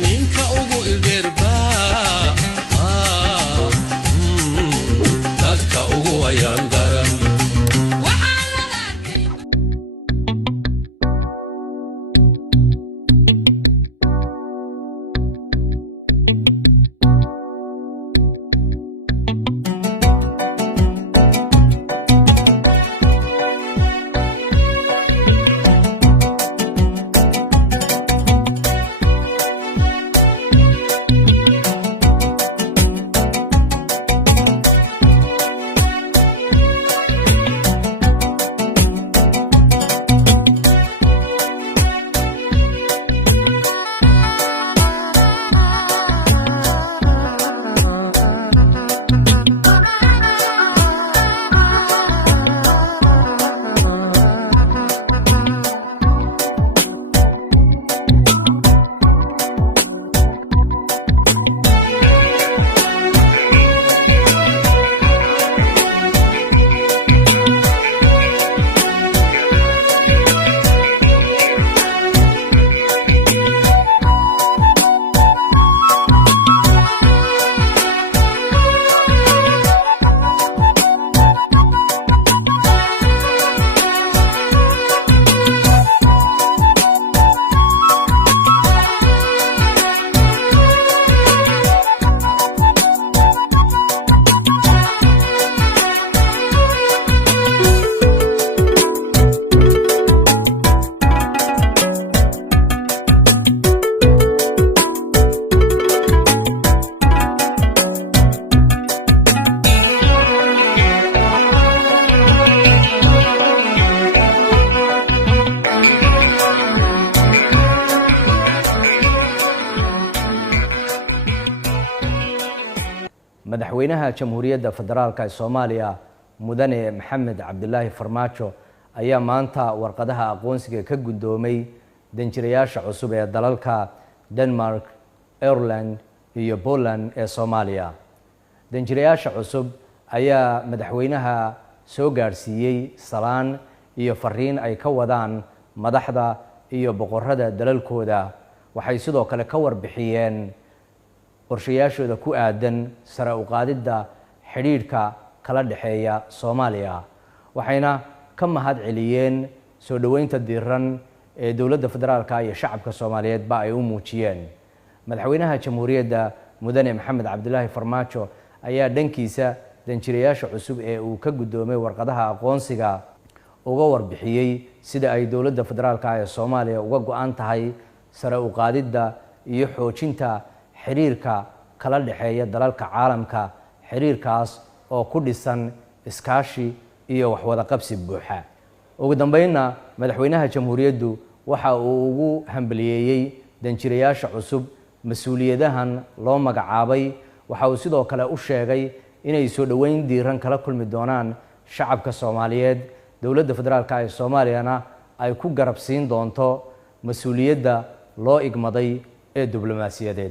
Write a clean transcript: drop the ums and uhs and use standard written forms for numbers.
ninka ugu ildeerba dadka ugu ayaan garan madaxweynaha jamhuuriyadda federaalka Soomaaliya mudane Maxamed Cabdulaahi Farmaajo ayaa maanta warqadaha aqoonsiga ka gudoomay danjirayaasha cusub ee dalalka Denmark, Ireland iyo Poland ee Soomaaliya. Danjirayaasha cusub ayaa madaxweynaha soo gaarsiiyay salaan iyo fariin ay ka wadaan madaxda iyo boqorada dalalkooda. Waxay sidoo kale ka warbixiyeen qorshayaashooda ku aadan sare u qaadida xiriirka kala dhaxeeya Soomaaliya. Waxayna ka mahad celiyeen soo dhaweynta diiran ee dawladda federaalka iyo shacabka Soomaaliyeed ba ay u muujiyeen. Madaxweynaha jamhuuriyadda mudane Maxamed Cabdulaahi Farmaajo ayaa dhankiisa danjirayaasha cusub ee uu ka gudoomay warqadaha aqoonsiga uga warbixiyay sida ay dawladda federaalka ee Soomaaliya uga go'an tahay sare u qaadida iyo xoojinta xiriirka kala dhaxeeya dalalka caalamka, xiriirkaas oo ku dhisan iskaashi iyo wax wada qabsi buuxa. Ugu dambeynna madaxweynaha jamhuuriyaddu waxa uu ugu hambaliyeeyay danjirayaasha cusub mas'uuliyadahan loo magacaabay. Waxa uu sidoo kale u sheegay inay soo dhaweyn diiran kala kulmi doonaan shacabka Soomaaliyeed. Dawladda federaalka ee Soomaaliyana ay ku garab siin doonto mas'uuliyadda loo igmaday ee diblomaasiyadeed.